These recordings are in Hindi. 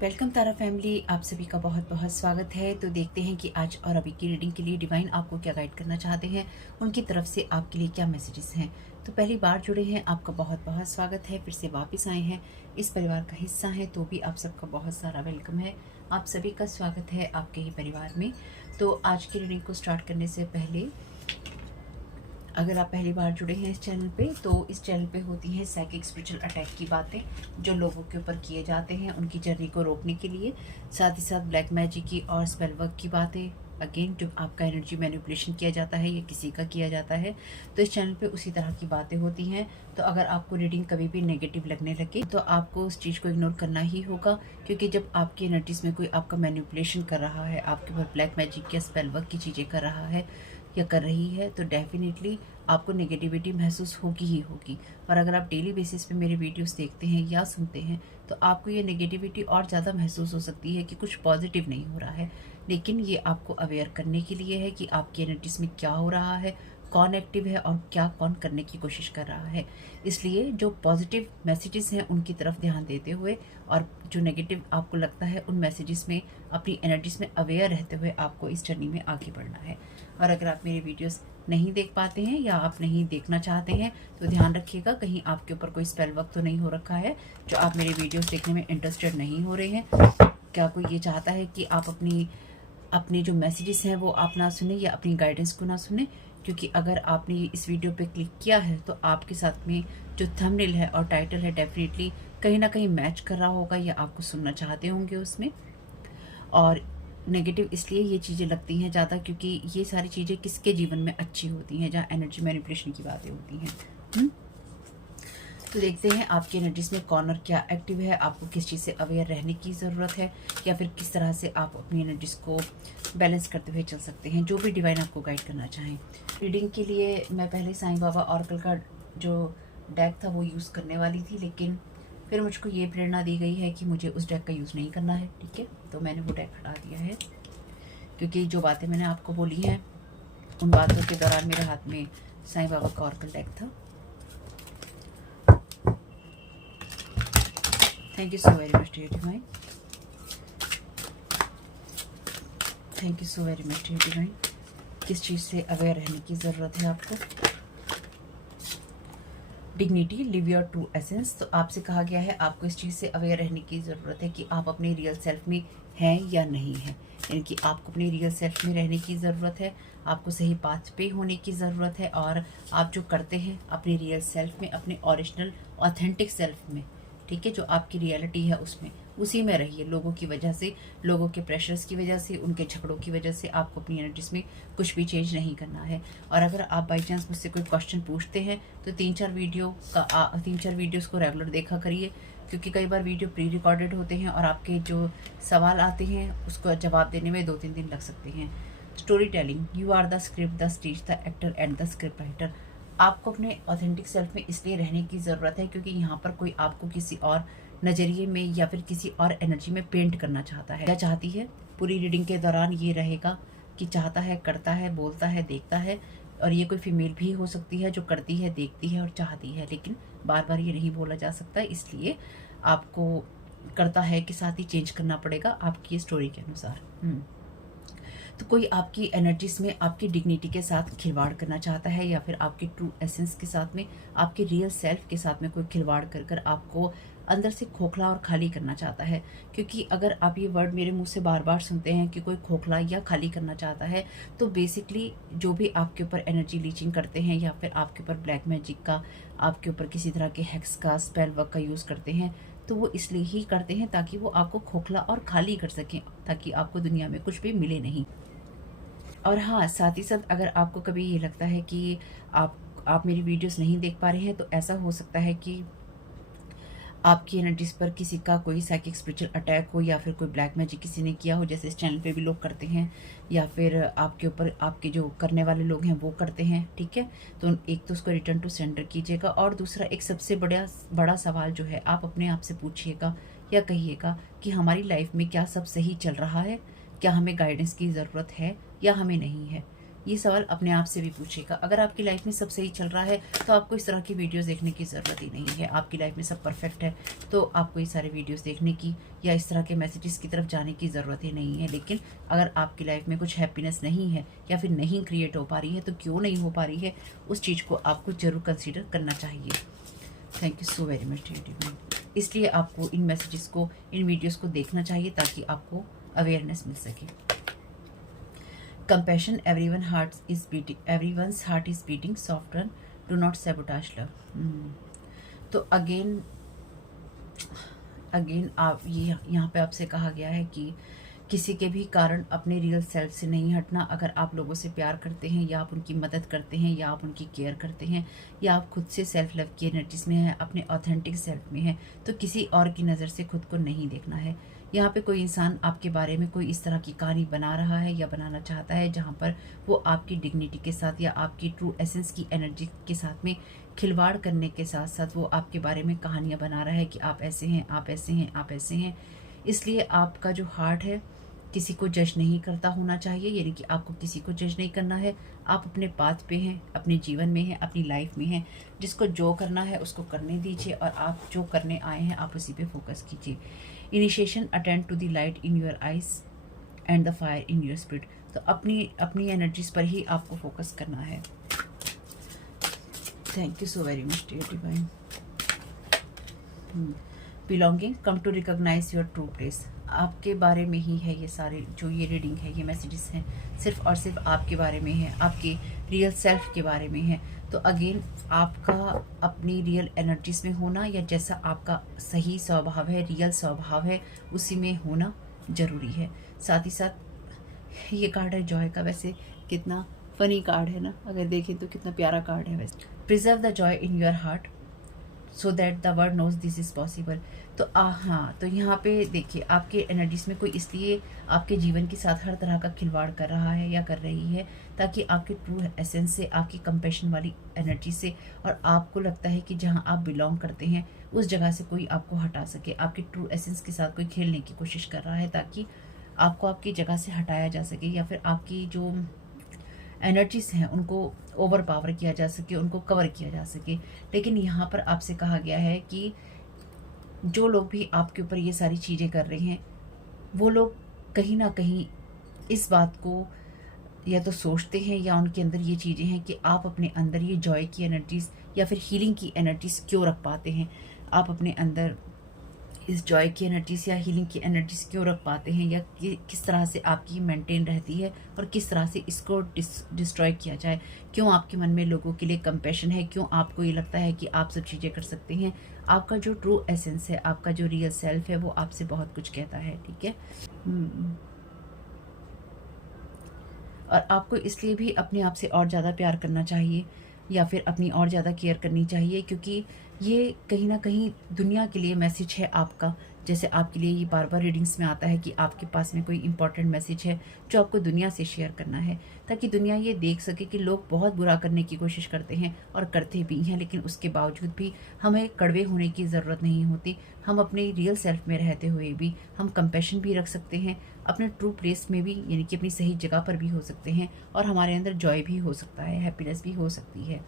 वेलकम तारा फैमिली, आप सभी का बहुत बहुत स्वागत है। तो देखते हैं कि आज और अभी की रीडिंग के लिए डिवाइन आपको क्या गाइड करना चाहते हैं, उनकी तरफ से आपके लिए क्या मैसेजेस हैं। तो पहली बार जुड़े हैं, आपका बहुत बहुत स्वागत है। फिर से वापस आए हैं, इस परिवार का हिस्सा हैं, तो भी आप सबका बहुत सारा वेलकम है। आप सभी का स्वागत है आपके ही परिवार में। तो आज की रीडिंग को स्टार्ट करने से पहले, अगर आप पहली बार जुड़े हैं इस चैनल पे, तो इस चैनल पे होती हैं साइकिक स्पिरिचुअल अटैक की बातें जो लोगों के ऊपर किए जाते हैं उनकी जर्नी को रोकने के लिए। साथ ही साथ ब्लैक मैजिक की और स्पेल वर्क की बातें, अगेन जो आपका एनर्जी मैनिपुलेशन किया जाता है या किसी का किया जाता है, तो इस चैनल पे उसी तरह की बातें होती हैं। तो अगर आपको रीडिंग कभी भी नेगेटिव लगने लगे तो आपको उस चीज़ को इग्नोर करना ही होगा, क्योंकि जब आपकी एनर्जीज में कोई आपका मैनिपुलेशन कर रहा है, आपके ऊपर ब्लैक मैजिक या स्पेल वर्क की चीज़ें कर रहा है या कर रही है, तो डेफिनेटली आपको नेगेटिविटी महसूस होगी ही होगी। और अगर आप डेली बेसिस पे मेरे वीडियोस देखते हैं या सुनते हैं, तो आपको ये नेगेटिविटी और ज़्यादा महसूस हो सकती है कि कुछ पॉजिटिव नहीं हो रहा है। लेकिन ये आपको अवेयर करने के लिए है कि आपकी एनर्जीज में क्या हो रहा है, कौन एक्टिव है और क्या कौन करने की कोशिश कर रहा है। इसलिए जो पॉजिटिव मैसेजेस हैं उनकी तरफ ध्यान देते हुए, और जो नेगेटिव आपको लगता है उन मैसेजेस में अपनी एनर्जीज में अवेयर रहते हुए आपको इस जर्नी में आगे बढ़ना है। और अगर आप मेरे वीडियोस नहीं देख पाते हैं या आप नहीं देखना चाहते हैं, तो ध्यान रखिएगा कहीं आपके ऊपर कोई स्पेल वर्क तो नहीं हो रखा है जो आप मेरे वीडियोस देखने में इंटरेस्टेड नहीं हो रहे हैं। क्या कोई ये चाहता है कि आप अपने जो मैसेजेस हैं वो आप ना सुने या अपनी गाइडेंस को ना सुने? क्योंकि अगर आपने इस वीडियो पे क्लिक किया है तो आपके साथ में जो थंबनेल है और टाइटल है डेफिनेटली कहीं ना कहीं मैच कर रहा होगा या आपको सुनना चाहते होंगे उसमें। और नेगेटिव इसलिए ये चीज़ें लगती हैं ज़्यादा क्योंकि ये सारी चीज़ें किसके जीवन में अच्छी होती हैं जहाँ एनर्जी मैनिपुलेशन की बातें होती हैं। तो देखते हैं आपकी एनर्जीज में कौन और क्या एक्टिव है, आपको किस चीज़ से अवेयर रहने की ज़रूरत है, या फिर किस तरह से आप अपनी एनर्जीज को बैलेंस करते हुए चल सकते हैं, जो भी डिवाइन आपको गाइड करना चाहें। रीडिंग के लिए मैं पहले साईं बाबा ऑरेकल का जो डेक था वो यूज़ करने वाली थी, लेकिन फिर मुझको ये प्रेरणा दी गई है कि मुझे उस डेक का यूज़ नहीं करना है। ठीक है, तो मैंने वो डेक हटा दिया है, क्योंकि जो बातें मैंने आपको बोली हैं उन बातों के दौरान मेरे हाथ में साईं बाबा का ऑरेकल डेक था। Thank you so very much dear divine, thank you so very much dear divine. किस चीज़ से अवेयर रहने की ज़रूरत है आपको? Dignity, live your true essence. तो आपसे कहा गया है आपको इस चीज़ से अवेयर रहने की ज़रूरत है कि आप अपने रियल सेल्फ में हैं या नहीं हैं, यानी कि आपको अपने रियल सेल्फ में रहने की ज़रूरत है, आपको सही पाथ पे होने की ज़रूरत है, और आप जो करते हैं अपने रियल सेल्फ में, अपने ओरिजिनल ऑथेंटिक सेल्फ में, ठीक है, जो आपकी रियलिटी है उसमें, उसी में रहिए। लोगों की वजह से, लोगों के प्रेशर्स की वजह से, उनके झगड़ों की वजह से आपको अपनी एनर्जीज में कुछ भी चेंज नहीं करना है। और अगर आप बाई चांस मुझसे कोई क्वेश्चन पूछते हैं तो 3-4 वीडियोस को रेगुलर देखा करिए, क्योंकि कई बार वीडियो प्री रिकॉर्डेड होते हैं और आपके जो सवाल आते हैं उसको जवाब देने में 2-3 दिन लग सकते हैं। Story telling, you are the script, the stage, the actor and the script writer. आपको अपने ऑथेंटिक सेल्फ में इसलिए रहने की ज़रूरत है क्योंकि यहाँ पर कोई आपको किसी और नज़रिए में या फिर किसी और एनर्जी में पेंट करना चाहता है या चाहती है। पूरी रीडिंग के दौरान ये रहेगा कि चाहता है, करता है, बोलता है, देखता है, और ये कोई फीमेल भी हो सकती है जो करती है, देखती है और चाहती है, लेकिन बार बार ये नहीं बोला जा सकता, इसलिए आपको करता है के साथ ही चेंज करना पड़ेगा आपकी स्टोरी के अनुसार। तो कोई आपकी एनर्जीज में आपकी डिग्निटी के साथ खिलवाड़ करना चाहता है, या फिर आपके ट्रू एसेंस के साथ में, आपके रियल सेल्फ के साथ में कोई खिलवाड़ कर कर आपको अंदर से खोखला और खाली करना चाहता है। क्योंकि अगर आप ये वर्ड मेरे मुंह से बार बार सुनते हैं कि कोई खोखला या खाली करना चाहता है, तो बेसिकली जो भी आपके ऊपर एनर्जी लीचिंग करते हैं या फिर आपके ऊपर ब्लैक मैजिक का, आपके ऊपर किसी तरह के हेक्स का, स्पेल वर्क का यूज़ करते हैं, तो वो इसलिए ही करते हैं ताकि वो आपको खोखला और खाली कर सकें, ताकि आपको दुनिया में कुछ भी मिले नहीं। और हाँ, साथ ही साथ अगर आपको कभी ये लगता है कि आप मेरी वीडियोस नहीं देख पा रहे हैं, तो ऐसा हो सकता है कि आपकी एनर्जीज पर किसी का कोई साइकिक स्पिरिचुअल अटैक हो, या फिर कोई ब्लैक मैजिक किसी ने किया हो, जैसे इस चैनल पे भी लोग करते हैं, या फिर आपके ऊपर आपके जो करने वाले लोग हैं वो करते हैं। ठीक है, तो एक तो उसको रिटर्न टू सेंडर कीजिएगा, और दूसरा एक सबसे बड़ा सवाल जो है आप अपने आप से पूछिएगा या कहिएगा कि हमारी लाइफ में क्या सब सही चल रहा है, क्या हमें गाइडेंस की ज़रूरत है या हमें नहीं है। ये सवाल अपने आप से भी पूछेगा। अगर आपकी लाइफ में सब सही चल रहा है तो आपको इस तरह की वीडियोस देखने की ज़रूरत ही नहीं है। आपकी लाइफ में सब परफेक्ट है तो आपको ये सारे वीडियोस देखने की या इस तरह के मैसेजेस की तरफ जाने की ज़रूरत ही नहीं है। लेकिन अगर आपकी लाइफ में कुछ हैप्पीनेस नहीं है या फिर नहीं क्रिएट हो पा रही है तो क्यों नहीं हो पा रही है, उस चीज़ को आपको ज़रूर कंसिडर करना चाहिए। Thank you so very much divine. इसलिए आपको इन मैसेजेस को, इन वीडियोस को देखना चाहिए ताकि आपको अवेयरनेस मिल सके। Compassion, everyone's heart is beating, soft run, do not sabotage love. तो अगेन आप ये यहाँ पे आपसे कहा गया है कि किसी के भी कारण अपने रियल सेल्फ से नहीं हटना। अगर आप लोगों से प्यार करते हैं या आप उनकी मदद करते हैं या आप उनकी केयर करते हैं या आप खुद से सेल्फ लव की एनर्जीज में हैं, अपने ऑथेंटिक सेल्फ में हैं, तो किसी और की नज़र से खुद को नहीं देखना है। यहाँ पे कोई इंसान आपके बारे में कोई इस तरह की कहानी बना रहा है या बनाना चाहता है जहाँ पर वो आपकी डिग्निटी के साथ या आपकी ट्रू एसेंस की एनर्जी के साथ में खिलवाड़ करने के साथ साथ वो आपके बारे में कहानियाँ बना रहा है कि आप ऐसे हैं, आप ऐसे हैं, आप ऐसे हैं। इसलिए आपका जो हार्ट है किसी को जज नहीं करता होना चाहिए, यानी कि आपको किसी को जज नहीं करना है। आप अपने पाथ पे हैं, अपने जीवन में हैं, अपनी लाइफ में हैं। जिसको जो करना है उसको करने दीजिए और आप जो करने आए हैं आप उसी पे फोकस कीजिए। Initiation, attend to the light in your eyes and the fire in your spirit. तो अपनी एनर्जीज पर ही आपको फोकस करना है। Thank you so very much dear divine. Belonging, come to recognize your true place. आपके बारे में ही है ये सारे जो ये रीडिंग है, ये मैसेजेस हैं सिर्फ और सिर्फ आपके बारे में है, आपके रियल सेल्फ के बारे में है। तो अगेन आपका अपनी रियल एनर्जीज में होना या जैसा आपका सही स्वभाव है, रियल स्वभाव है, उसी में होना ज़रूरी है। साथ ही साथ ये कार्ड है जॉय का। वैसे कितना फनी कार्ड है ना, अगर देखें तो कितना प्यारा कार्ड है। वैसे preserve the joy in your heart so that the world knows this is possible. तो हाँ, तो यहाँ पे देखिए आपके एनर्जीज में कोई इसलिए आपके जीवन के साथ हर तरह का खिलवाड़ कर रहा है या कर रही है ताकि आपके ट्रू एसेंस से, आपकी कंपैशन वाली एनर्जी से, और आपको लगता है कि जहाँ आप बिलोंग करते हैं उस जगह से कोई आपको हटा सके। आपके ट्रू एसेंस के साथ कोई खेलने की कोशिश कर रहा है ताकि आपको आपकी जगह से हटाया जा सके या फिर आपकी जो एनर्जीज हैं उनको ओवर पावर किया जा सके, उनको कवर किया जा सके। लेकिन यहाँ पर आपसे कहा गया है कि जो लोग भी आपके ऊपर ये सारी चीज़ें कर रहे हैं वो लोग कहीं ना कहीं इस बात को या तो सोचते हैं या उनके अंदर ये चीज़ें हैं कि आप अपने अंदर ये जॉय की एनर्जीज या फिर हीलिंग की एनर्जीज क्यों रख पाते हैं, आप अपने अंदर इस जॉय की एनर्जीज या हीलिंग की एनर्जीज क्यों रख पाते हैं, या किस तरह से आपकी मेंटेन रहती है और किस तरह से इसको डिस्ट्रॉय किया जाए। क्यों आपके मन में लोगों के लिए कंपैशन है, क्यों आपको ये लगता है कि आप सब चीज़ें कर सकते हैं। आपका जो ट्रू एसेंस है, आपका जो रियल सेल्फ है, वो आपसे बहुत कुछ कहता है। ठीक है। और आपको इसलिए भी अपने आप से और ज़्यादा प्यार करना चाहिए या फिर अपनी और ज़्यादा केयर करनी चाहिए, क्योंकि ये कहीं ना कहीं दुनिया के लिए मैसेज है आपका। जैसे आपके लिए ये बार बार रीडिंग्स में आता है कि आपके पास में कोई इंपॉर्टेंट मैसेज है जो आपको दुनिया से शेयर करना है, ताकि दुनिया ये देख सके कि लोग बहुत बुरा करने की कोशिश करते हैं और करते भी हैं, लेकिन उसके बावजूद भी हमें कड़वे होने की ज़रूरत नहीं होती। हम अपने रियल सेल्फ में रहते हुए भी हम कंपैशन भी रख सकते हैं, अपने ट्रू प्लेस में भी, यानी कि अपनी सही जगह पर भी हो सकते हैं, और हमारे अंदर जॉय भी हो सकता है, हैप्पीनेस भी हो सकती है।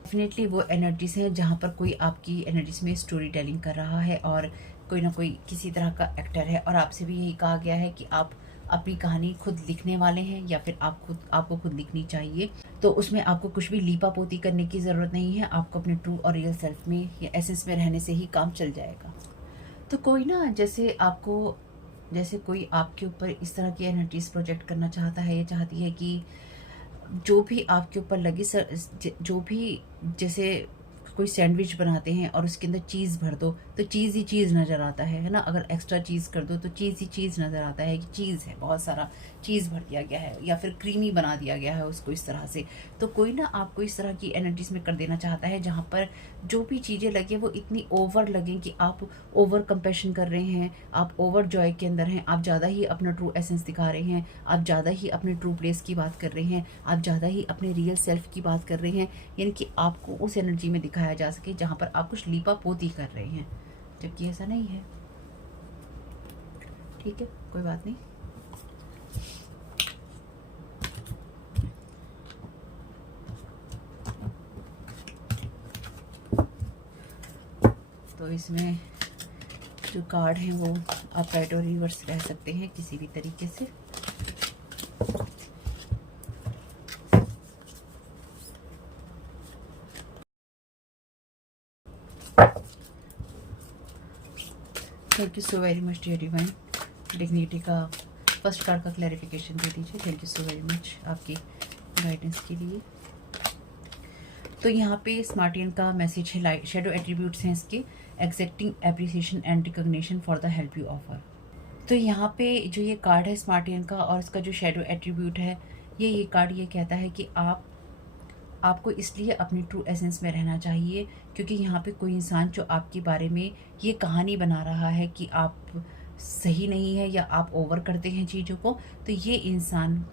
डेफिनेटली वो एनर्जीज हैं जहाँ पर कोई आपकी एनर्जीज में स्टोरी टेलिंग कर रहा है और कोई ना कोई किसी तरह का एक्टर है, और आपसे भी यही कहा गया है कि आप अपनी कहानी खुद लिखने वाले हैं या फिर आपको खुद लिखनी चाहिए। तो उसमें आपको कुछ भी लीपा पोती करने की ज़रूरत नहीं है। आपको अपने ट्रू और रियल सेल्फ में या एसेंस में रहने से ही काम चल जाएगा। तो कोई ना जैसे कोई आपके ऊपर इस तरह की एनर्जीज प्रोजेक्ट करना चाहता है या चाहती है कि जो भी आपके ऊपर लगे, जो भी जैसे कोई सैंडविच बनाते हैं और उसके अंदर चीज़ भर दो तो चीज़ ही चीज़ नज़र आता है ना। अगर एक्स्ट्रा चीज़ कर दो तो चीज़ ही चीज़ नज़र आता है कि चीज़ है, बहुत सारा चीज़ भर दिया गया है या फिर क्रीमी बना दिया गया है उसको इस तरह से। तो कोई ना आपको इस तरह की एनर्जीज में कर देना चाहता है जहाँ पर जो भी चीज़ें लगे वो इतनी ओवर लगें कि आप ओवर कंपैशन कर रहे हैं, आप ओवर जॉय के अंदर हैं, आप ज़्यादा ही अपना ट्रू एसेंस दिखा रहे हैं, आप ज़्यादा ही अपने ट्रू प्लेस की बात कर रहे हैं, आप ज़्यादा ही अपने रियल सेल्फ की बात कर रहे हैं, यानी कि आपको उस एनर्जी में दिखाया जा सके जहाँ पर आप कुछ लीपा पोती कर रहे हैं, जबकि ऐसा नहीं है। ठीक है, कोई बात नहीं। तो इसमें जो कार्ड है वो आप राइट और रिवर्स रह सकते हैं किसी भी तरीके से। Thank you so very much dear divine. Dignity का फर्स्ट कार्ड का क्लैरिफिकेशन दे दीजिए। Thank you so very much आपकी गाइडेंस के लिए। तो यहाँ पे स्मार्टियन का मैसेज है, लाइट शेडो एट्रीब्यूट्स हैं इसके, accepting appreciation and recognition for the help you offer. तो यहाँ पे जो ये कार्ड है स्मार्टियन का और इसका जो शेडो एट्रीब्यूट है, ये कार्ड ये कहता है कि आपको इसलिए अपनी ट्रू एसेंस में रहना चाहिए क्योंकि यहाँ पे कोई इंसान जो आपके बारे में ये कहानी बना रहा है कि आप सही नहीं है या आप ओवर करते हैं चीज़ों को, तो ये इंसान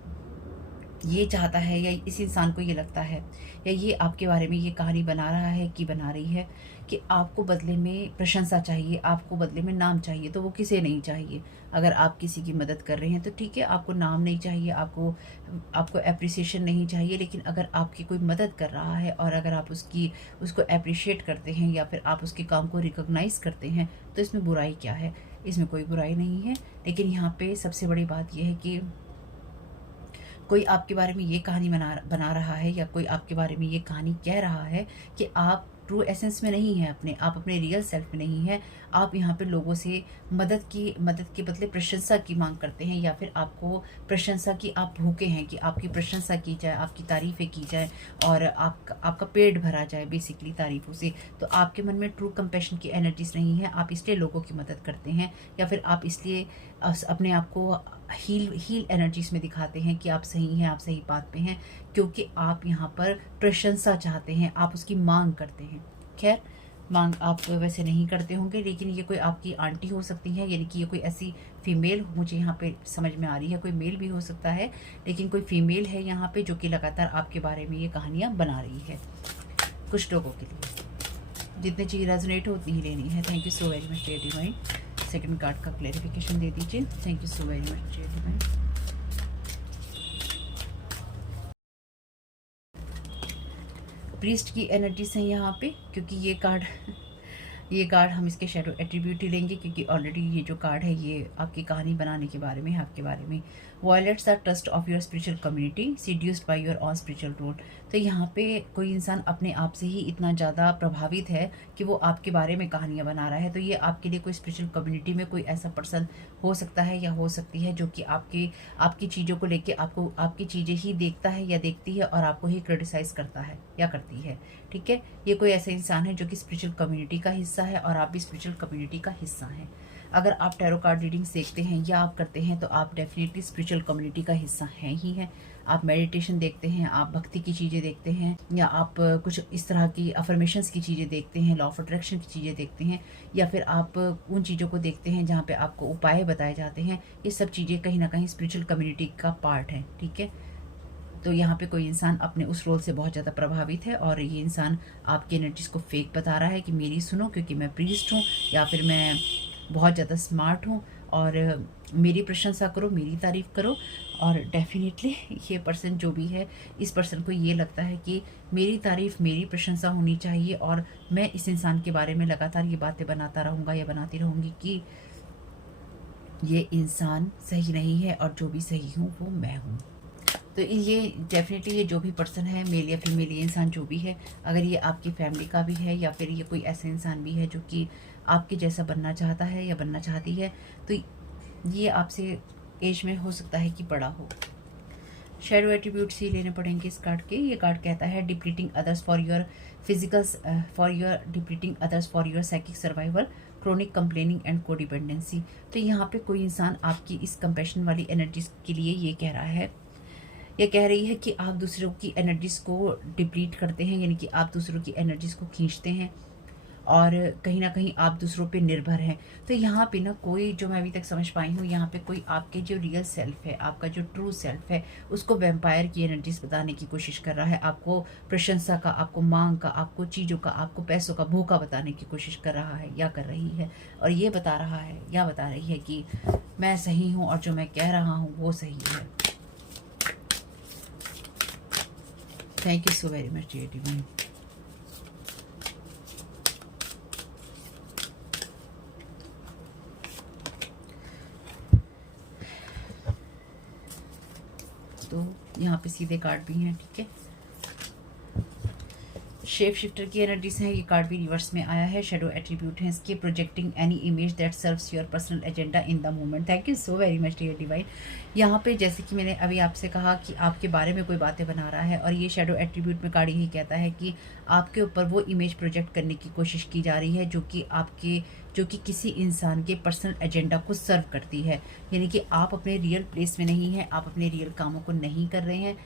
ये चाहता है या इस इंसान को ये लगता है या ये आपके बारे में ये कहानी बना रहा है कि बना रही है कि आपको बदले में प्रशंसा चाहिए, आपको बदले में नाम चाहिए। तो वो किसे नहीं चाहिए। अगर आप किसी की मदद कर रहे हैं तो ठीक है, आपको नाम नहीं चाहिए, आपको एप्रिसिएशन नहीं चाहिए, लेकिन अगर आपकी कोई मदद कर रहा है और अगर आप उसको एप्रिशिएट करते हैं या फिर आप उसके काम को रिकॉग्नाइज करते हैं तो इसमें बुराई क्या है। इसमें कोई बुराई नहीं है। लेकिन यहाँ पे सबसे बड़ी बात यह है कि कोई आपके बारे में ये कहानी बना रहा है या कोई आपके बारे में ये कहानी कह रहा है कि आप ट्रू एसेंस में नहीं है, आप अपने रियल सेल्फ में नहीं है। आप यहाँ पे लोगों से मदद के बदले प्रशंसा की मांग करते हैं या फिर आपको प्रशंसा की आप भूखे हैं कि आपकी प्रशंसा की जाए, आपकी तारीफ़ें की जाए और आपका पेट भरा जाए बेसिकली तारीफ़ों से। तो आपके मन में ट्रू कंपैशन की एनर्जीज नहीं है। आप इसलिए लोगों की मदद करते हैं या फिर आप इसलिए अपने आप को हील एनर्जीज में दिखाते हैं कि आप सही हैं, आप सही बात पे हैं, क्योंकि आप यहाँ पर प्रशंसा चाहते हैं, आप उसकी मांग करते हैं। खैर, मांग आप वैसे नहीं करते होंगे, लेकिन ये कोई आपकी आंटी हो सकती है, यानी कि ये कोई ऐसी फीमेल मुझे यहाँ पे समझ में आ रही है। कोई मेल भी हो सकता है, लेकिन कोई फीमेल है यहाँ पे जो कि लगातार आपके बारे में ये कहानियाँ बना रही है। कुछ लोगों के लिए जितनी चीज़ रेजोनेट हो उतनी ही लेनी है। Thank you so very much dear divine. Second card का क्लैरिफिकेशन दे दीजिए। Thank you so very much dear divine. Priest की एनर्जीज हैं यहाँ पे, क्योंकि ये कार्ड हम इसके शेडो एट्रीब्यूट ही लेंगे क्योंकि ऑलरेडी ये जो कार्ड है ये आपकी कहानी बनाने के बारे में है, आपके बारे में। Violates the trust of your spiritual community, seduced by your own spiritual road. तो यहाँ पे कोई इंसान अपने आप से ही इतना ज़्यादा प्रभावित है कि वो आपके बारे में कहानियाँ बना रहा है। तो ये आपके लिए कोई स्पिरिचुअल कम्युनिटी में कोई ऐसा पर्सन हो सकता है या हो सकती है जो कि आपकी चीज़ों को लेके आपकी चीज़ें ही देखता है या देखती है और आपको ही क्रिटिसाइज करता है या करती है। ठीक है, ये कोई ऐसा इंसान है जो कि स्पिरिचुअल कम्युनिटी का हिस्सा है और आप भी स्पिरिचुअल कम्युनिटी का हिस्सा हैं। अगर आप टैरो कार्ड रीडिंग्स देखते हैं या आप करते हैं तो आप डेफिनेटली स्पिरिचुअल कम्युनिटी का हिस्सा हैं ही हैं। आप मेडिटेशन देखते हैं, आप भक्ति की चीज़ें देखते हैं या आप कुछ इस तरह की अफर्मेशंस की चीज़ें देखते हैं, लॉ ऑफ अट्रैक्शन की चीज़ें देखते हैं, या फिर आप उन चीज़ों को देखते हैं जहाँ पे आपको उपाय बताए जाते हैं। ये सब चीज़ें कहीं ना कहीं स्पिरिचुअल कम्युनिटी का पार्ट है। ठीक है, तो यहाँ पे कोई इंसान अपने उस रोल से बहुत ज़्यादा प्रभावित है और ये इंसान आपकी एनर्जीज को फेक बता रहा है कि मेरी सुनो क्योंकि मैं प्रीस्ट हूँ या फिर मैं बहुत ज़्यादा स्मार्ट हूँ और मेरी प्रशंसा करो, मेरी तारीफ़ करो। और डेफिनेटली ये पर्सन जो भी है, इस पर्सन को ये लगता है कि मेरी तारीफ़, मेरी प्रशंसा होनी चाहिए और मैं इस इंसान के बारे में लगातार ये बातें बनाता रहूँगा या बनाती रहूँगी कि ये इंसान सही नहीं है और जो भी सही हूँ वो मैं हूँ। तो ये डेफिनेटली ये जो भी पर्सन है, मेल या फीमेल, ये इंसान जो भी है, अगर ये आपकी फैमिली का भी है या फिर ये कोई ऐसा इंसान भी है जो कि आपके जैसा बनना चाहता है या बनना चाहती है, तो ये आपसे एज में हो सकता है कि बड़ा हो। शेडो एट्रीब्यूट्स ही लेने पड़ेंगे इस कार्ड के। ये कार्ड कहता है depleting others for your depleting others for your psychic survival, chronic complaining and codependency. तो यहाँ पे कोई इंसान आपकी इस कंपैशन वाली एनर्जीज के लिए ये कह रहा है, ये कह रही है कि आप दूसरों की एनर्जीज को डिप्लीट करते हैं, यानी कि आप दूसरों की एनर्जीज को खींचते हैं और कहीं ना कहीं आप दूसरों पे निर्भर हैं। तो यहाँ पे ना कोई, जो मैं अभी तक समझ पाई हूँ, यहाँ पे कोई आपके जो रियल सेल्फ है, आपका जो ट्रू सेल्फ है, उसको वैम्पायर की एनर्जीज बताने की कोशिश कर रहा है। आपको प्रशंसा का, आपको मांग का, आपको चीज़ों का, आपको पैसों का भूखा बताने की कोशिश कर रहा है या कर रही है। और ये बता रहा है या बता रही है कि मैं सही हूँ और जो मैं कह रहा हूँ वो सही है। Thank you so very much dear divine. यहाँ पे सीधे कार्ड भी हैं, ठीक है। शेप शिफ्टर की एनर्जीज हैं, ये कार्ड भी रिवर्स में आया है। शेडो एट्रीब्यूट है इसके, projecting any image that serves your personal agenda in the moment. Thank you so very much dear divine. यहाँ पे जैसे कि मैंने अभी आपसे कहा कि आपके बारे में कोई बातें बना रहा है, और ये शेडो एट्रीब्यूट में कार्ड यही कहता है कि आपके ऊपर वो इमेज प्रोजेक्ट करने की कोशिश की जा रही है जो कि किसी इंसान के पर्सनल एजेंडा को सर्व करती है। यानी कि आप अपने रियल प्लेस में नहीं हैं, आप अपने रियल कामों को नहीं कर रहे हैं।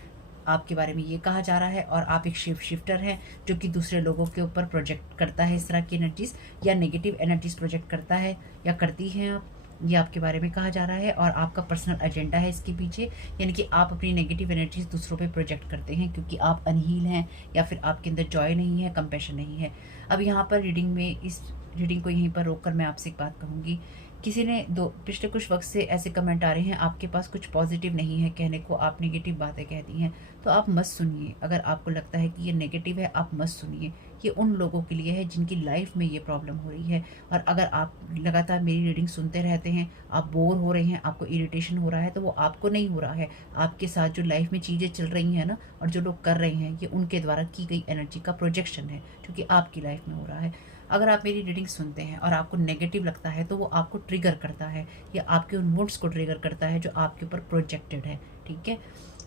आपके बारे में ये कहा जा रहा है, और आप एक शेप शिफ्टर हैं जो कि दूसरे लोगों के ऊपर प्रोजेक्ट करता है इस तरह की एनर्जीज, या नेगेटिव एनर्जीज प्रोजेक्ट करता है या करती हैं आप। ये आपके बारे में कहा जा रहा है, और आपका पर्सनल एजेंडा है इसके पीछे। यानी कि आप अपनी नेगेटिव एनर्जीज दूसरों पे प्रोजेक्ट करते हैं क्योंकि आप अनहील हैं, या फिर आपके अंदर जॉय नहीं है, कंपैशन नहीं है। अब यहाँ पर रीडिंग में, इस रीडिंग को यहीं पर रोककर मैं आपसे एक बात कहूँगी। किसी ने पिछले कुछ वक्त से ऐसे कमेंट आ रहे हैं, आपके पास कुछ पॉजिटिव नहीं है कहने को, आप नेगेटिव बातें कह दी हैं, तो आप मत सुनिए। अगर आपको लगता है कि ये नेगेटिव है, आप मत सुनिए। ये उन लोगों के लिए है जिनकी लाइफ में ये प्रॉब्लम हो रही है। और अगर आप लगातार मेरी रीडिंग सुनते रहते हैं, आप बोर हो रहे हैं, आपको इरिटेशन हो रहा है, तो वो आपको नहीं हो रहा है, आपके साथ जो लाइफ में चीज़ें चल रही हैं ना, और जो लोग कर रहे हैं, ये उनके द्वारा की गई एनर्जी का प्रोजेक्शन है जो कि आपकी लाइफ में हो रहा है। अगर आप मेरी रीडिंग सुनते हैं और आपको नेगेटिव लगता है, तो वो आपको ट्रिगर करता है, या आपके उन मूड्स को ट्रिगर करता है जो आपके ऊपर प्रोजेक्टेड है, ठीक है।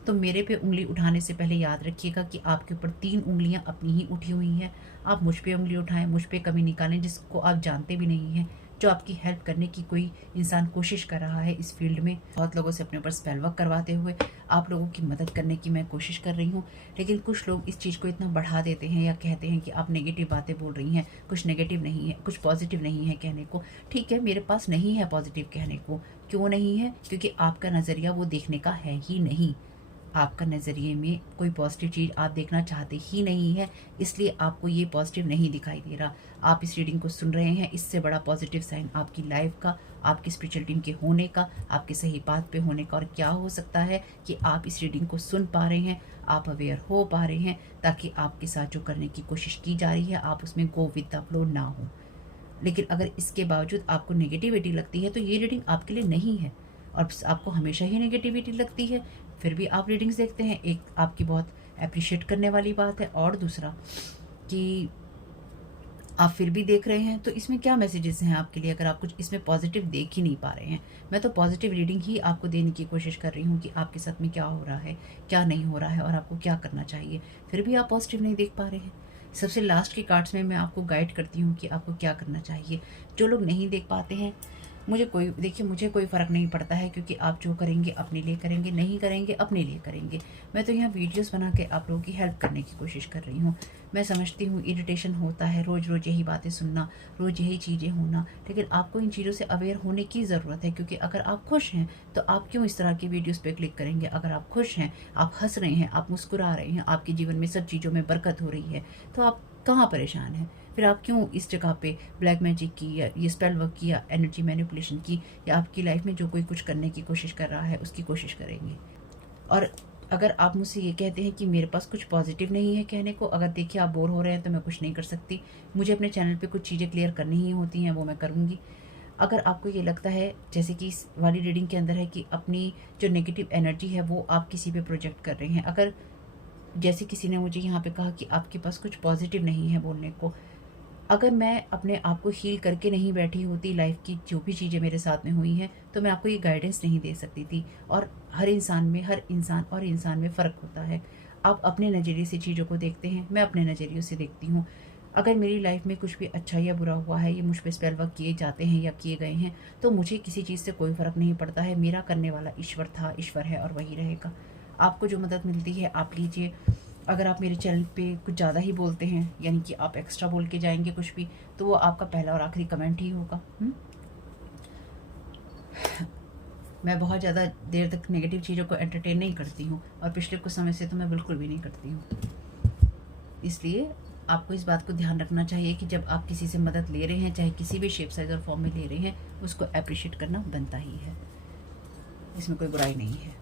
तो मेरे पे उंगली उठाने से पहले याद रखिएगा कि आपके ऊपर 3 उंगलियां अपनी ही उठी हुई हैं। आप मुझ पे उंगली उठाएं, मुझ पे कमी निकालें जिसको आप जानते भी नहीं हैं, जो आपकी हेल्प करने की कोई इंसान कोशिश कर रहा है इस फील्ड में। बहुत लोगों से अपने ऊपर स्पेल वर्क करवाते हुए आप लोगों की मदद करने की मैं कोशिश कर रही हूँ। लेकिन कुछ लोग इस चीज़ को इतना बढ़ा देते हैं, या कहते हैं कि आप नेगेटिव बातें बोल रही हैं, कुछ नेगेटिव नहीं है, कुछ पॉजिटिव नहीं है कहने को। ठीक है, मेरे पास नहीं है पॉजिटिव कहने को। क्यों नहीं है? क्योंकि आपका नज़रिया वो देखने का है ही नहीं। आपका नज़रिए में कोई पॉजिटिव चीज़ आप देखना चाहते ही नहीं है, इसलिए आपको ये पॉजिटिव नहीं दिखाई दे रहा। आप इस रीडिंग को सुन रहे हैं, इससे बड़ा पॉजिटिव साइन आपकी लाइफ का, आपकी स्पिरिचुअल टीम के होने का, आपके सही बात पे होने का और क्या हो सकता है कि आप इस रीडिंग को सुन पा रहे हैं, आप अवेयर हो पा रहे हैं, ताकि आपके साथ जो करने की कोशिश की जा रही है आप उसमें गो विद द फ्लो ना हो। लेकिन अगर इसके बावजूद आपको नेगेटिविटी लगती है, तो ये रीडिंग आपके लिए नहीं है। और आपको हमेशा ही नेगेटिविटी लगती है, फिर भी आप रीडिंग्स देखते हैं, एक आपकी बहुत अप्रिशिएट करने वाली बात है। और दूसरा कि आप फिर भी देख रहे हैं, तो इसमें क्या मैसेजेस हैं आपके लिए, अगर आप कुछ इसमें पॉजिटिव देख ही नहीं पा रहे हैं। मैं तो पॉजिटिव रीडिंग ही आपको देने की कोशिश कर रही हूँ कि आपके साथ में क्या हो रहा है, क्या नहीं हो रहा है, और आपको क्या करना चाहिए। फिर भी आप पॉजिटिव नहीं देख पा रहे हैं। सबसे लास्ट के कार्ड्स में मैं आपको गाइड करती हूँ कि आपको क्या करना चाहिए। जो लोग नहीं देख पाते हैं, मुझे कोई फ़र्क नहीं पड़ता है, क्योंकि आप जो करेंगे अपने लिए करेंगे, नहीं करेंगे अपने लिए करेंगे। मैं तो यहाँ वीडियोस बना के आप लोगों की हेल्प करने की कोशिश कर रही हूँ। मैं समझती हूँ इरिटेशन होता है, रोज़ रोज़ यही बातें सुनना, रोज़ यही चीज़ें होना, लेकिन आपको इन चीज़ों से अवेयर होने की ज़रूरत है। क्योंकि अगर आप खुश हैं, तो आप क्यों इस तरह की वीडियोज़ पे क्लिक करेंगे? अगर आप खुश हैं, आप हंस रहे हैं, आप मुस्कुरा रहे हैं, आपके जीवन में सब चीज़ों में बरकत हो रही है, तो आप कहाँ परेशान हैं? फिर आप क्यों इस जगह पे ब्लैक मैजिक की, या ये स्पेल वर्क की, या एनर्जी मैनिपुलेशन की, या आपकी लाइफ में जो कोई कुछ करने की कोशिश कर रहा है उसकी कोशिश करेंगे? और अगर आप मुझसे ये कहते हैं कि मेरे पास कुछ पॉजिटिव नहीं है कहने को, अगर देखिए आप बोर हो रहे हैं, तो मैं कुछ नहीं कर सकती। मुझे अपने चैनल पे कुछ चीज़ें क्लियर करनी ही होती हैं, वो मैं करूँगी। अगर आपको ये लगता है, जैसे कि इस वाली रीडिंग के अंदर है, कि अपनी जो नेगेटिव एनर्जी है वो आप किसी पे प्रोजेक्ट कर रहे हैं, अगर जैसे किसी ने मुझे यहाँ पे कहा कि आपके पास कुछ पॉजिटिव नहीं है बोलने को, अगर मैं अपने आप को हील करके नहीं बैठी होती, लाइफ की जो भी चीज़ें मेरे साथ में हुई हैं, तो मैं आपको ये गाइडेंस नहीं दे सकती थी। और हर इंसान में फ़र्क होता है। आप अपने नज़रिए से चीज़ों को देखते हैं, मैं अपने नज़रिए से देखती हूँ। अगर मेरी लाइफ में कुछ भी अच्छा या बुरा हुआ है, ये मुझ पे स्पेल वर्क किए जाते हैं या किए गए हैं, तो मुझे किसी चीज़ से कोई फ़र्क नहीं पड़ता है। मेरा करने वाला ईश्वर था, ईश्वर है और वही रहेगा। आपको जो मदद मिलती है आप लीजिए। अगर आप मेरे चैनल पे कुछ ज़्यादा ही बोलते हैं, यानी कि आप एक्स्ट्रा बोल के जाएंगे कुछ भी, तो वो आपका पहला और आखिरी कमेंट ही होगा। मैं बहुत ज़्यादा देर तक नेगेटिव चीज़ों को एंटरटेन नहीं करती हूँ, और पिछले कुछ समय से तो मैं बिल्कुल भी नहीं करती हूँ। इसलिए आपको इस बात को ध्यान रखना चाहिए कि जब आप किसी से मदद ले रहे हैं, चाहे किसी भी शेप, साइज और फॉर्म में ले रहे हैं, उसको अप्रिशिएट करना बनता ही है। इसमें कोई बुराई नहीं है।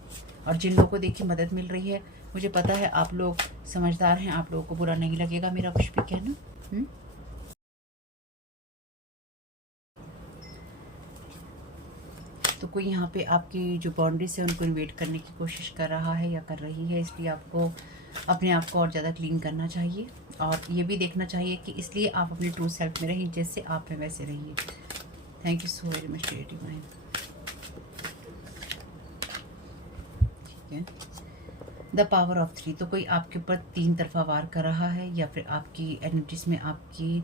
और जिन लोगों को देखिए मदद मिल रही है, मुझे पता है आप लोग समझदार हैं, आप लोगों को बुरा नहीं लगेगा मेरा कुछ भी कहना। तो कोई यहाँ पे आपकी जो बाउंड्रीज है उनको इन्वेट करने की कोशिश कर रहा है या कर रही है, इसलिए आपको अपने आप को और ज़्यादा क्लीन करना चाहिए और ये भी देखना चाहिए कि इसलिए आप अपने ट्रू सेल्फ में रहिए, जैसे आप हैं वैसे रहिए। Thank you so very much dear divine. ठीक है, द पावर ऑफ 3। तो कोई आपके ऊपर 3 तरफा वार कर रहा है या फिर आपकी एनर्जीज में आपकी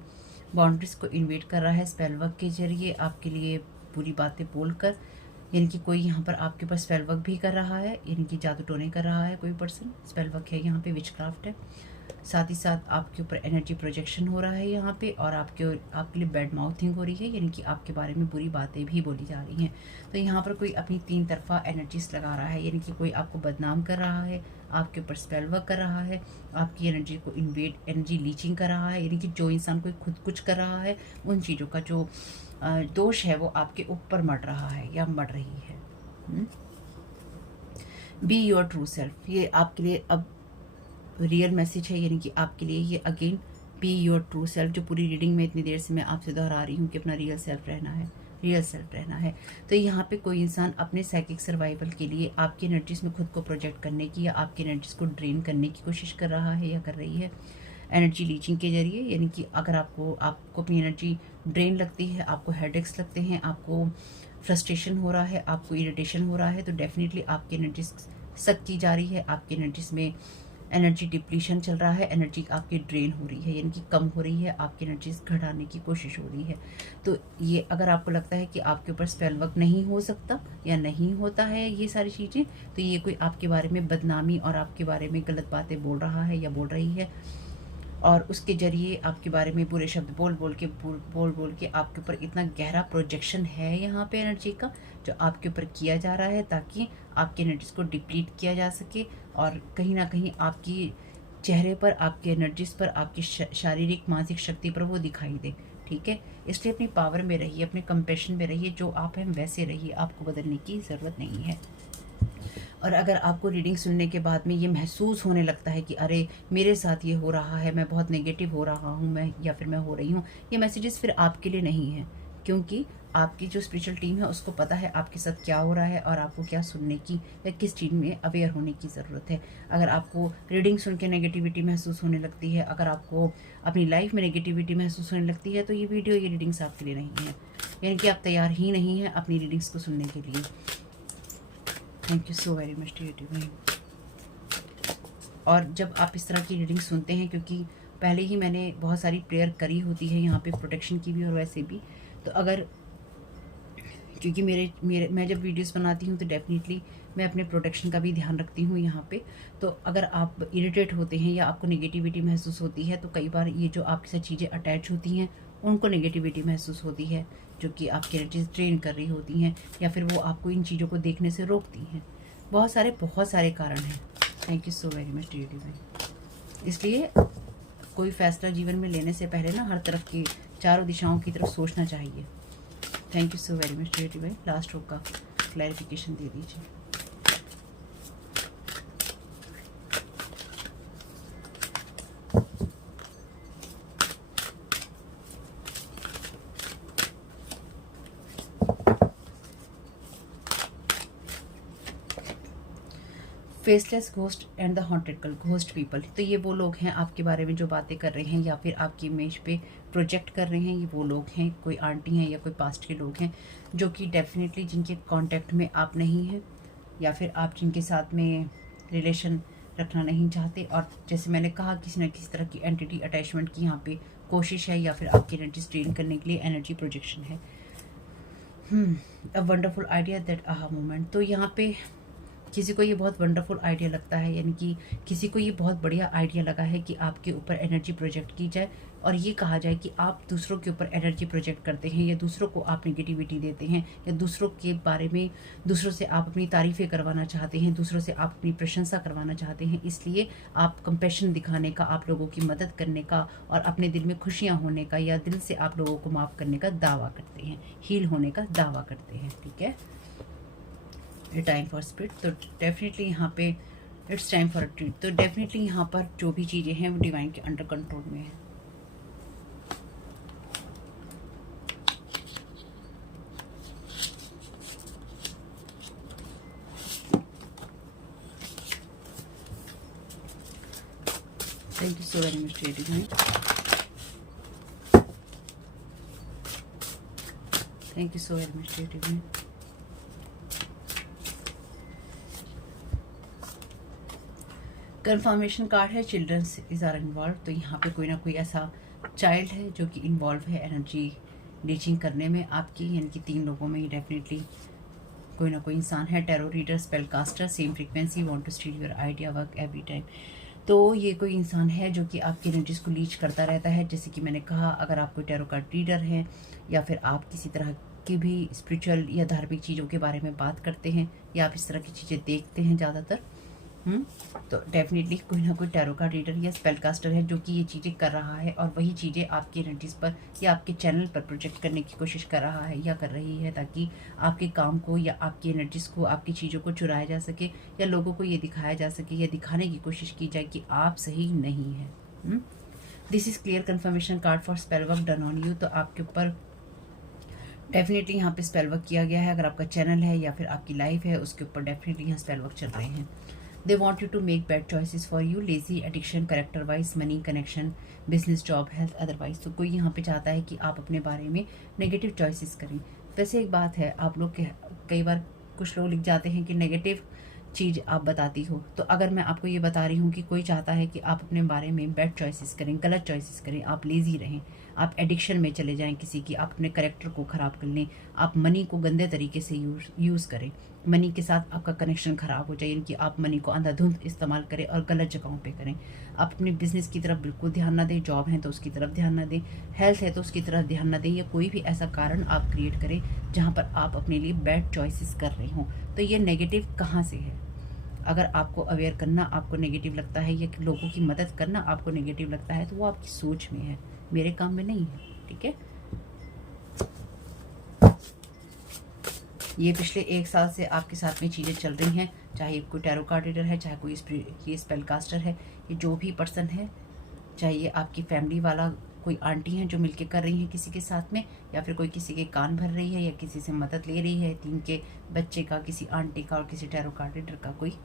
बाउंड्रीज को इन्वेट कर रहा है स्पेल वर्क के जरिए, आपके लिए बुरी बातें बोलकर। यानी कि कोई यहाँ पर आपके पास स्पेल वर्क भी कर रहा है, यानी कि जादू टोने कर रहा है कोई पर्सन। स्पेल वर्क है यहाँ पे, विचक्राफ्ट है। साथ ही साथ आपके ऊपर एनर्जी प्रोजेक्शन हो रहा है यहाँ पे, और आपके लिए बैड माउथिंग हो रही है, यानी कि आपके बारे में बुरी बातें भी बोली जा रही हैं। तो यहाँ पर कोई अपनी 3 तरफा एनर्जीज लगा रहा है, यानी कि कोई आपको बदनाम कर रहा है, आपके ऊपर स्पेल वर्क कर रहा है, आपकी एनर्जी को इन्वेट एनर्जी लीचिंग कर रहा है। यानी कि जो इंसान कोई खुद कुछ कर रहा है, उन चीज़ों का जो दोष है वो आपके ऊपर मर रहा है या मर रही है। बी योर ट्रू सेल्फ, ये आपके लिए अब रियल मैसेज है, यानी कि आपके लिए ये again be your true self. जो पूरी रीडिंग में इतनी देर से मैं आपसे दोहरा रही हूँ कि अपना रियल सेल्फ रहना है, रियल सेल्फ रहना है। तो यहाँ पे कोई इंसान अपने साइकिक सर्वाइवल के लिए आपकी एनर्जीज में खुद को प्रोजेक्ट करने की या आपकी एनर्जीज को ड्रेन करने की कोशिश कर रहा है या कर रही है एनर्जी लीचिंग के जरिए। यानी कि अगर आपको अपनी एनर्जी ड्रेन लगती है, आपको हेडेक्स लगते हैं, आपको फ्रस्ट्रेशन हो रहा है, आपको इरिटेशन हो रहा है, तो डेफिनेटली आपकी एनर्जीज सक की जा रही है, आपकी एनर्जीज में एनर्जी डिप्लीशन चल रहा है, एनर्जी आपकी ड्रेन हो रही है, यानी कि कम हो रही है, आपकी एनर्जीज घटाने की कोशिश हो रही है। तो ये अगर आपको लगता है कि आपके ऊपर स्पेल वर्क नहीं हो सकता या नहीं होता है ये सारी चीज़ें, तो ये कोई आपके बारे में बदनामी और आपके बारे में गलत बातें बोल रहा है या बोल रही है, और उसके जरिए आपके बारे में बुरे शब्द बोल बोल के आपके ऊपर इतना गहरा प्रोजेक्शन है यहाँ पे एनर्जी का, जो आपके ऊपर किया जा रहा है ताकि आपकी एनर्जीज को डिप्लीट किया जा सके, और कहीं ना कहीं आपकी चेहरे पर, आपकी एनर्जीज पर, आपकी शारीरिक मानसिक शक्ति पर वो दिखाई दे। ठीक है, इसलिए अपनी पावर में रहिए, अपने कंपैशन में रहिए, जो आप हैं वैसे रहिए, आपको बदलने की ज़रूरत नहीं है। और अगर आपको रीडिंग सुनने के बाद में ये महसूस होने लगता है कि अरे मेरे साथ ये हो रहा है, मैं बहुत नेगेटिव हो रहा हूँ मैं, या फिर मैं हो रही हूँ, ये मैसेजेस फिर आपके लिए नहीं है, क्योंकि आपकी जो स्पिरिचुअल टीम है उसको पता है आपके साथ क्या हो रहा है और आपको क्या सुनने की या किस चीज़ में अवेयर होने की ज़रूरत है। अगर आपको रीडिंग सुन के नेगेटिविटी महसूस होने लगती है, अगर आपको अपनी लाइफ में नेगेटिविटी महसूस होने लगती है, तो ये वीडियो, ये रीडिंग्स आपके लिए नहीं है, यानी कि आप तैयार ही नहीं हैं अपनी रीडिंग्स को सुनने के लिए। Thank you so very much dear divine. और जब आप इस तरह की रीडिंग सुनते हैं, क्योंकि पहले ही मैंने बहुत सारी प्रेयर करी होती है यहाँ पे प्रोटेक्शन की भी और वैसे भी, तो अगर क्योंकि मैं जब वीडियोस बनाती हूँ तो डेफिनेटली मैं अपने प्रोटेक्शन का भी ध्यान रखती हूँ यहाँ पे। तो अगर आप इरिटेट होते हैं या आपको नेगेटिविटी महसूस होती है, तो कई बार ये जो आपके साथ चीज़ें अटैच होती हैं उनको नेगेटिविटी महसूस होती है, जो कि आपकी एनर्जीज ड्रेन कर रही होती हैं, या फिर वो आपको इन चीज़ों को देखने से रोकती हैं। बहुत सारे कारण हैं। Thank you so very much dear divine. इसलिए कोई फैसला जीवन में लेने से पहले ना हर तरफ की, चारों दिशाओं की तरफ सोचना चाहिए। Thank you so very much dear divine. Last row का क्लैरिफिकेशन दे दीजिए। Faceless ghost and the haunted ghost people, तो ये वो लोग हैं आपके बारे में जो बातें कर रहे हैं या फिर आपकी इमेज पे प्रोजेक्ट कर रहे हैं। ये वो लोग हैं, कोई आंटी हैं या कोई पास्ट के लोग हैं, जो कि डेफिनेटली जिनके कांटेक्ट में आप नहीं हैं, या फिर आप जिनके साथ में रिलेशन रखना नहीं चाहते। और जैसे मैंने कहा, किसी न किसी तरह की एंटिटी अटैचमेंट की यहाँ पे कोशिश है, या फिर आपकी एनर्जी स्ट्रेन करने के लिए एनर्जी प्रोजेक्शन है। A wonderful idea that aha moment, तो यहाँ पे किसी को ये बहुत वंडरफुल आइडिया लगता है, यानी कि किसी को ये बहुत बढ़िया आइडिया लगा है कि आपके ऊपर एनर्जी प्रोजेक्ट की जाए, और ये कहा जाए कि आप दूसरों के ऊपर एनर्जी प्रोजेक्ट करते हैं, या दूसरों को आप नेगेटिविटी देते हैं, या दूसरों के बारे में, दूसरों से आप अपनी तारीफ़ें करवाना चाहते हैं, दूसरों से आप अपनी प्रशंसा करवाना चाहते हैं। इसलिए आप कंपैशन दिखाने का, आप लोगों की मदद करने का और अपने दिल में खुशियाँ होने का, या दिल से आप लोगों को माफ़ करने का दावा करते हैं, हील होने का दावा करते हैं। ठीक है, टाइम फॉर स्पिरिट, तो डेफिनेटली यहाँ पे it's time for a treat. तो डेफिनेटली यहाँ पर जो भी चीज़ें हैं वो डिवाइन के अंडर कंट्रोल में है। So very much dear divine. Thank you so very much dear divine. Confirmation card है चिल्ड्रंस इज आर इन्वॉल्व। तो यहाँ पे कोई ना कोई ऐसा चाइल्ड है जो कि इन्वॉल्व है एनर्जी रीचिंग करने में आपकी, यानी कि 3 लोगों में ही डेफिनेटली कोई ना कोई इंसान है। Tarot reader, spell caster, same frequency, want to steal your idea work every time. तो ये कोई इंसान है जो कि आपकी एनर्जीज को लीच करता रहता है। जैसे कि मैंने कहा, अगर आप कोई टैरो कार्ड रीडर हैं या फिर आप किसी तरह की भी स्पिरिचुअल या धार्मिक चीज़ों के बारे में बात करते हैं या आप इस तरह की चीज़ें देखते हैं ज़्यादातर, तो डेफिनेटली कोई ना कोई टैरो कार्ड रीडर या स्पेल कास्टर है जो कि ये चीज़ें कर रहा है और वही चीज़ें आपकी एनर्जीज पर या आपके चैनल पर प्रोजेक्ट करने की कोशिश कर रहा है या कर रही है, ताकि आपके काम को या आपकी एनर्जीज को, आपकी चीज़ों को चुराया जा सके या लोगों को ये दिखाया जा सके या दिखाने की कोशिश की जाए कि आप सही नहीं है। This is clear confirmation card for spell work done on you. तो आपके ऊपर डेफिनेटली यहाँ पे स्पेल वर्क किया गया है। अगर आपका चैनल है या फिर आपकी लाइफ है, उसके ऊपर डेफिनेटली यहाँ स्पेल वर्क चल रहे हैं। They want you to make bad choices for you, lazy, addiction, character wise, money, connection, business, job, health, otherwise. तो कोई यहाँ पे चाहता है कि आप अपने बारे में नेगेटिव चॉइसेस करें। वैसे एक बात है, आप लोग कई बार कुछ लोग लिख जाते हैं कि नेगेटिव चीज़ आप बताती हो। तो अगर मैं आपको ये बता रही हूँ कि कोई चाहता है कि आप अपने बारे में बैड चॉइसेस करें, गलत चॉइसेस करें, आप लेज़ी रहें, आप एडिक्शन में चले जाएं किसी की, आप अपने करेक्टर को ख़राब कर लें, आप मनी को गंदे तरीके से यूज़ करें, मनी के साथ आपका कनेक्शन ख़राब हो जाए, यानी कि आप मनी को अंधाधुंध इस्तेमाल करें और गलत जगहों पे करें। आप अपने बिजनेस की तरफ बिल्कुल ध्यान ना दें, जॉब है तो उसकी तरफ ध्यान ना दें, हेल्थ है तो उसकी तरफ ध्यान ना दें, या कोई भी ऐसा कारण आप क्रिएट करें जहाँ पर आप अपने लिए बैड चॉइसेस कर रहे हों। तो ये नेगेटिव कहाँ से है? अगर आपको अवेयर करना आपको नेगेटिव लगता है या लोगों की मदद करना आपको नेगेटिव लगता है, तो वो आपकी सोच में है, मेरे काम में नहीं है। ठीक है, ये पिछले 1 साल से आपके साथ में चीज़ें चल रही हैं, चाहे कोई टैरो कार्ड रीडर है, चाहे कोई ये स्पेल कास्टर है, ये जो भी पर्सन है, चाहे ये आपकी फैमिली वाला कोई आंटी हैं जो मिलके कर रही हैं किसी के साथ में, या फिर कोई किसी के कान भर रही है या किसी से मदद ले रही है, 3 के बच्चे का, किसी आंटी का और किसी टैरो कार्ड रीडर का कोई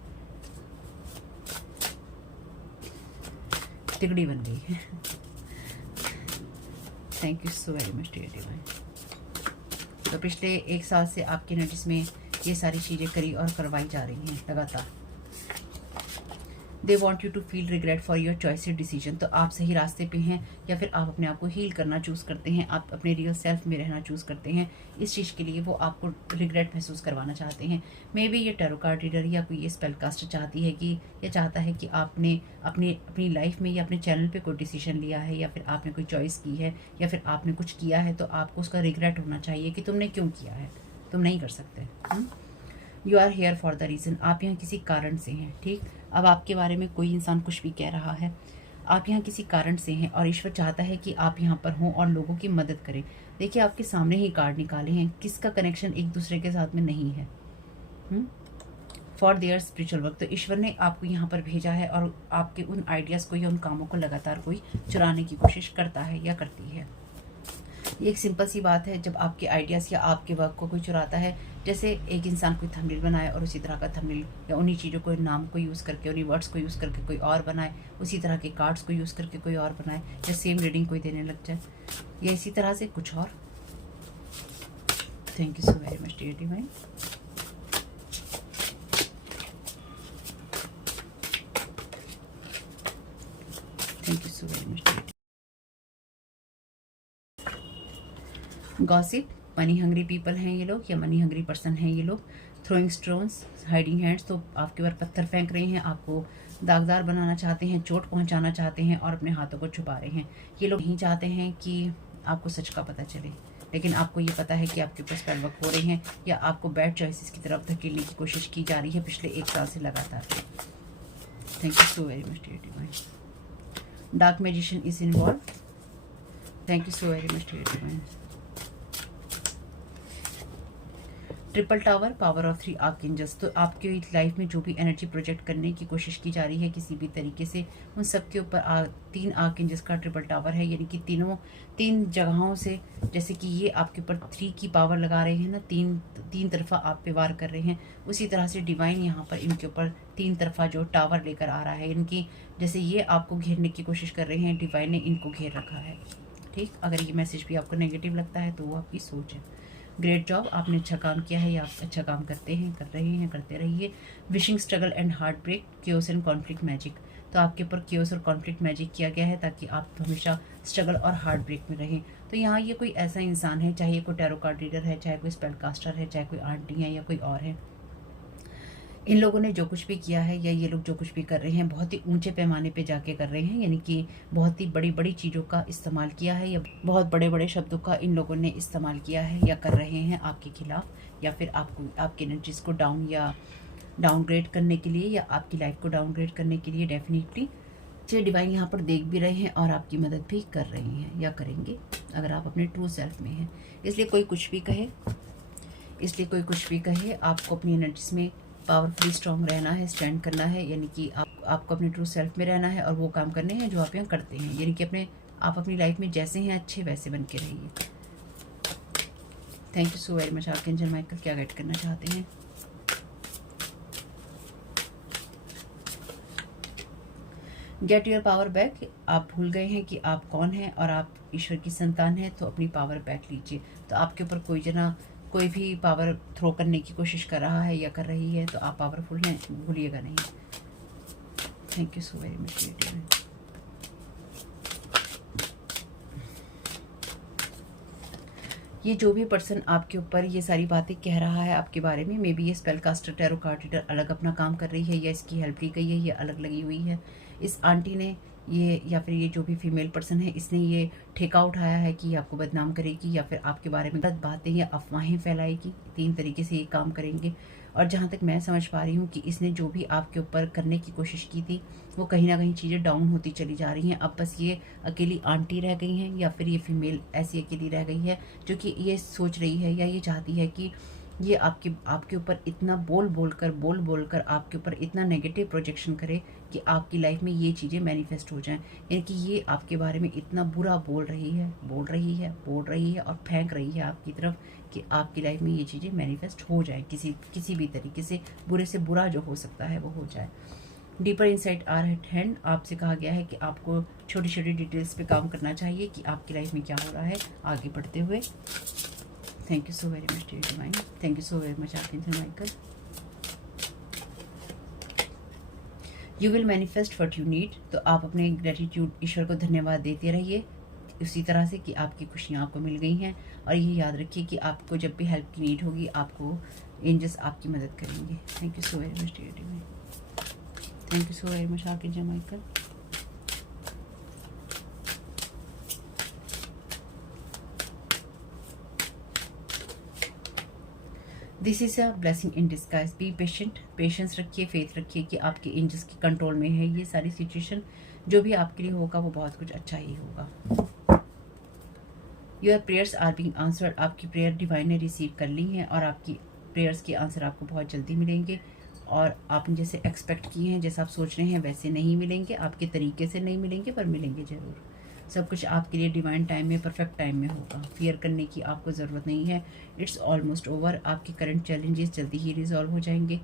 तिगड़ी बन गई है। Thank you so very much dear divine. तो पिछले 1 साल से आपकी एनर्जीज में ये सारी चीज़ें करी और करवाई जा रही हैं लगातार। They want you to feel regret for your choices decision. तो आप सही रास्ते पे हैं या फिर आप अपने आप को हील करना चूज़ करते हैं, आप अपने रियल सेल्फ में रहना चूज़ करते हैं, इस चीज़ के लिए वो आपको रिग्रेट महसूस करवाना चाहते हैं। मे बी ये टैरो कार्ड रीडर या कोई ये स्पेल कास्टर चाहती है कि या चाहता है कि आपने अपनी लाइफ में या अपने चैनल पे कोई डिसीजन लिया है या फिर आपने कोई चॉइस की है या फिर आपने कुछ किया है, तो आपको उसका रिग्रेट होना चाहिए कि तुमने क्यों किया है, तुम नहीं कर सकते। You are here for the reason. आप यहाँ किसी कारण से हैं। ठीक, अब आपके बारे में कोई इंसान कुछ भी कह रहा है, आप यहाँ किसी कारण से हैं और ईश्वर चाहता है कि आप यहाँ पर हों और लोगों की मदद करें। देखिए, आपके सामने ही कार्ड निकाले हैं, किसका कनेक्शन एक दूसरे के साथ में नहीं है। For their spiritual work. तो ईश्वर ने आपको यहाँ पर भेजा है और आपके उन आइडियाज़ को या उन कामों को लगातार कोई चुराने की कोशिश करता है या करती है। ये एक सिंपल सी बात है, जब आपके आइडियाज़ या आपके वर्क को कोई चुराता है, जैसे एक इंसान कोई थंबनेल बनाए और उसी तरह का थंबनेल या उन्हीं चीज़ों को, नाम को यूज़ करके, उन्हीं वर्ड्स को यूज़ करके कोई और बनाए, उसी तरह के कार्ड्स को यूज़ करके कोई और बनाए, या सेम रीडिंग कोई देने लग जाए या इसी तरह से कुछ और। Thank you so very much dear divine. Thank you so very much dear. Gossip, money hungry people हैं ये लोग या मनी हंग्री पर्सन हैं ये लोग। Throwing stones, hiding hands. तो आपके ऊपर पत्थर फेंक रहे हैं, आपको दागदार बनाना चाहते हैं, चोट पहुंचाना चाहते हैं और अपने हाथों को छुपा रहे हैं। ये लोग नहीं चाहते हैं कि आपको सच का पता चले, लेकिन आपको ये पता है कि आपके ऊपर स्पेल वर्क हो रहे हैं या आपको बैड चॉइसेस की तरफ धकेलने की कोशिश की जा रही है पिछले 1 साल से लगातार। Thank you so very much dear divine. Dark magician is involve. Thank you so very much dear divine. Triple tower, power of 3 archangels. तो आपके लाइफ में जो भी एनर्जी प्रोजेक्ट करने की कोशिश की जा रही है किसी भी तरीके से, उन सब के ऊपर 3 आर्कएंजल्स का ट्रिपल टावर है, यानी कि तीन जगहों से, जैसे कि ये आपके ऊपर 3 की पावर लगा रहे हैं ना, तीन तरफा आप पे वार कर रहे हैं, उसी तरह से डिवाइन यहाँ पर इनके ऊपर 3 तरफा जो टावर लेकर आ रहा है। इनकी जैसे ये आपको घेरने की कोशिश कर रहे हैं, डिवाइन ने इनको घेर रखा है। ठीक, अगर ये मैसेज भी आपको नेगेटिव लगता है तो वो आपकी सोच है। ग्रेट जॉब, आपने अच्छा काम किया है या आप अच्छा काम करते हैं, कर रहे हैं, करते रहिए। Wishing struggle and heart break, chaos and conflict magic. तो आपके ऊपर क्योस और कॉन्फ्लिक्ट मैजिक किया गया है ताकि आप हमेशा स्ट्रगल और हार्ट ब्रेक में रहें। तो यहाँ ये कोई ऐसा इंसान है, चाहे कोई टैरो कार्ड रीडर है, चाहे कोई स्पेल कास्टर है, चाहे कोई आंटी है या कोई और है, इन लोगों ने जो कुछ भी किया है या ये लोग जो कुछ भी कर रहे हैं बहुत ही ऊंचे पैमाने पे जाके कर रहे हैं, यानी कि बहुत ही बड़ी बड़ी चीज़ों का इस्तेमाल किया है या बहुत बड़े बड़े शब्दों का इन लोगों ने इस्तेमाल किया है या कर रहे हैं आपके खिलाफ, या फिर आपको आपकी एनर्जीज़ को डाउनग्रेड करने के लिए या आपकी लाइफ को डाउनग्रेड करने के लिए डेफिनेटली डिवाइन यहाँ पर देख भी रहे हैं और आपकी मदद भी कर रहे हैं या करेंगे अगर आप अपने ट्रू सेल्फ में हैं। इसलिए कोई कुछ भी कहे, आपको अपनी एनर्जीज में पावरफुली स्ट्रॉन्ग रहना है, स्टैंड करना है, यानी कि आपको अपने ट्रू सेल्फ में रहना है और वो काम करने हैं जो आप यहाँ करते हैं, यानी कि आप अपनी लाइफ में जैसे हैं अच्छे वैसे बन के रहिए। Thank you so very much. Archangel Michael क्या गाइड करना चाहते हैं? Get your power back. आप भूल गए हैं कि आप कौन हैं और आप ईश्वर की संतान हैं, तो अपनी पावर बैक लीजिए। तो आपके ऊपर कोई भी पावर थ्रो करने की कोशिश कर रहा है या कर रही है तो आप पावरफुल हैं, भूलिएगा नहीं। Thank you so very much. ये जो भी पर्सन आपके ऊपर ये सारी बातें कह रहा है आपके बारे में, मे बी ये spell caster, tarot card reader अलग अपना काम कर रही है या इसकी हेल्प ली गई है, ये अलग लगी हुई है। इस आंटी ने ये या फिर ये जो भी फीमेल पर्सन है इसने ये ठेका उठाया है कि आपको बदनाम करेगी या फिर आपके बारे में गलत बातें या अफवाहें फैलाएगी। 3 तरीके से ये काम करेंगे। और जहाँ तक मैं समझ पा रही हूँ कि इसने जो भी आपके ऊपर करने की कोशिश की थी वो कहीं ना कहीं चीज़ें डाउन होती चली जा रही हैं। अब बस ये अकेली आंटी रह गई हैं या फिर ये फीमेल ऐसी अकेली रह गई है जो कि ये सोच रही है या ये चाहती है कि ये आपके ऊपर इतना बोल बोल कर आपके ऊपर इतना नेगेटिव प्रोजेक्शन करे कि आपकी लाइफ में ये चीज़ें मैनिफेस्ट हो जाएं। यानी कि ये आपके बारे में इतना बुरा बोल रही है और फेंक रही है आपकी तरफ कि आपकी लाइफ में ये चीज़ें मैनिफेस्ट हो जाएं, किसी भी तरीके से बुरा जो हो सकता है वो हो जाए। Deeper insight are at hand, आपसे कहा गया है कि आपको छोटी छोटी डिटेल्स पे काम करना चाहिए कि आपकी लाइफ में क्या हो रहा है आगे बढ़ते हुए। Thank you so very much dear divine. Thank you so very much archangel Michael. You will manifest what you need. तो आप अपने ग्रेटिट्यूड, ईश्वर को धन्यवाद देते रहिए उसी तरह से कि आपकी खुशियाँ आपको मिल गई हैं। और ये याद रखिए कि आपको जब भी हेल्प की नीड होगी आपको एंजल्स आपकी मदद करेंगे। Thank you so very much dear divine. Thank you so very much archangel Michael. This is a blessing in disguise. Be patient, patience रखिए, फेथ रखिए कि आपके एंजल्स के कंट्रोल में है ये सारी सिचुएशन। जो भी आपके लिए होगा वो बहुत कुछ अच्छा ही होगा। Your prayers are being answered. आपकी प्रेयर डिवाइन ने रिसीव कर ली हैं और आपकी प्रेयर्स के आंसर आपको बहुत जल्दी मिलेंगे। और आपने जैसे एक्सपेक्ट किए हैं, जैसा आप सोच रहे हैं वैसे नहीं मिलेंगे, आपके तरीके से नहीं मिलेंगे, पर मिलेंगे ज़रूर। सब कुछ आपके लिए डिवाइन टाइम में, परफेक्ट टाइम में होगा। फियर करने की आपको ज़रूरत नहीं है। It's almost over. आपके करंट चैलेंजेस जल्दी ही रिजॉल्व हो जाएंगे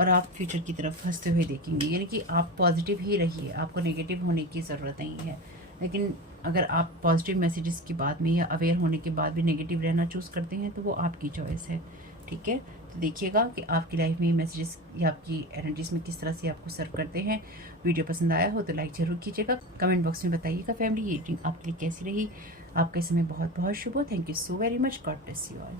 और आप फ्यूचर की तरफ हंसते हुए देखेंगे। यानी कि आप पॉजिटिव ही रहिए, आपको नेगेटिव होने की ज़रूरत नहीं है। लेकिन अगर आप पॉजिटिव मैसेजेस के बाद में या अवेयर होने के बाद भी नेगेटिव रहना चूज़ करते हैं तो वो आपकी चॉइस है। ठीक है, तो देखिएगा कि आपकी लाइफ में ये मैसेजेस या आपकी एनर्जीज में किस तरह से आपको सर्व करते हैं। वीडियो पसंद आया हो तो लाइक ज़रूर कीजिएगा। कमेंट बॉक्स में बताइएगा फैमिली ये रीडिंग आपके लिए कैसी रही। आपका समय बहुत बहुत शुभ हो। Thank you so very much. God bless you all.